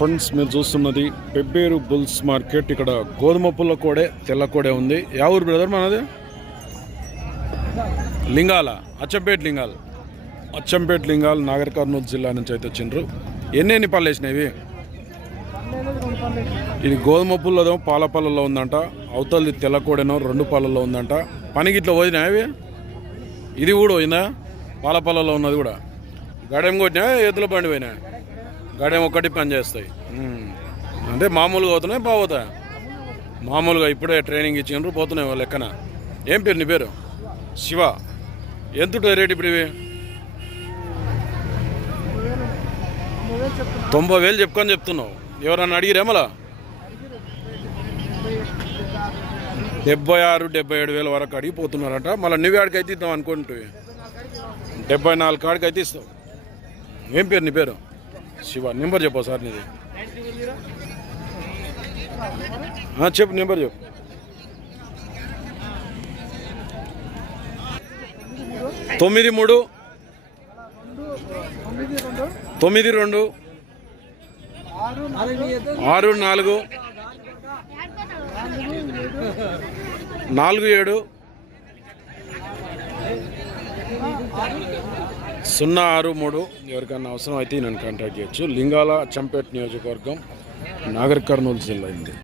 Friends మీరు చూస్తున్నది Pebbair bulls market. ఇక్కడ గోధుమ పుల్ల కోడే తెల్ల కోడే ఉంది. యా ఊరు బ్రదర్ మనది లింగాల అచ్చంపేట లింగాల్ అచ్చంపేట లింగాల్ నాగర్ కర్నూలు జిల్లా నుంచి అయితే వచ్చిండ్రు. ఎన్ని ఎన్ని పళ్ళు వేసినాయి ఇది గోధుమ పుల్లదో పాల పళ్ళలో ఉందంట. అవతలది తెల్ల కోడేనో రెండు పాలల్లో ఉందంట. పనికిట్లో పోయినాయి పోయినా అవి ఇది కూడా పోయిందా? పాల పళ్ళలో ఉన్నది కూడా. గడెం కొట్టినా ఎద్దుల బండి పోయినా? గడియం ఒక్కటి పనిచేస్తాయి. అంటే మామూలుగా పోతున్నాయి బాగుతాయి మామూలుగా ఇప్పుడే ట్రైనింగ్ ఇచ్చిండ్రు పోతున్నాయి వాళ్ళు లెక్కన. ఏం పేరు నీ పేరు? శివ. ఎంత రేట్ ఇప్పుడు ఇవి? తొంభై వేలు చెప్పుకొని చెప్తున్నావు. ఎవరన్నా అడిగిరే మళ్ళా? డెబ్బై ఆరు డెబ్బై ఏడు వేల వరకు అడిగిపోతున్నారట మళ్ళీ నువ్వు ఆడికి అయితే ఇద్దాం అనుకుంటు డెబ్బై నాలుగు కాడికి అయితే ఇస్తావు. ఏం పేరు నీ పేరు? శివ నెంబర్ చెప్పు సార్ నీది. చెప్పు నెంబర్ చెప్పు. తొమ్మిది మూడు తొమ్మిది రెండు ఆరు నాలుగు నాలుగు ఏడు సున్నా ఆరు మూడు ఎవరికైనా అవసరం అయితే నేను కాంటాక్ట్ చేయొచ్చు. లింగాల చంపేట్ నియోజకవర్గం నాగర్ కర్నూలు జిల్లా ఇది.